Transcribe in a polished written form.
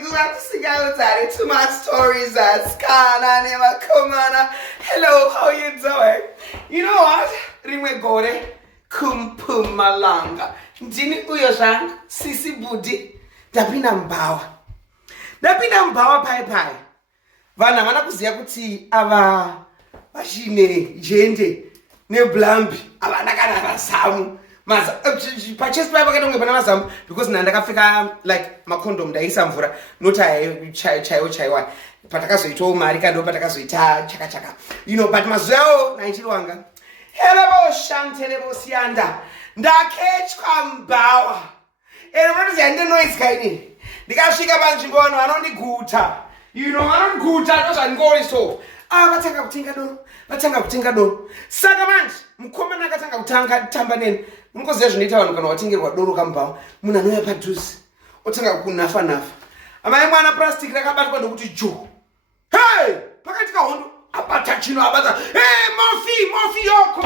to my stories as Kana never come on. Hello, how you doing? You know what? Rimwe gore Mpumalanga. Ndini uyosang sisi budi ndapinda Bhawa. Ndapinda Bhawa pai. Vana kuziya kuti ava vashine jende neblambi avana kana vasamu. Maza purchase by vakatongwe pana mazamu because ndakafika like macondom ndaisa mvura not chaiwa patakazoitawo mari kando patakazoita chaka you know but mazuyawo naichirwanga helebo shantelebo sianda ndakechwa Bhawa ero munoziya ndinoizika ini ndikasvika panzvimbo vanhu vanondiguta you know vanondiguta ndozvandingori so vatanga kutenga doro saka manje mukomana akatanga kutamba neni munoziva zvinoita vanhu kana watengerwa doro kaMubhawa munhu anouya padhuze otanga kunafa amai mwana purasitiki rakabatwa ndokuti jo hey pakati kahondo abata chino abata hey mofi yoko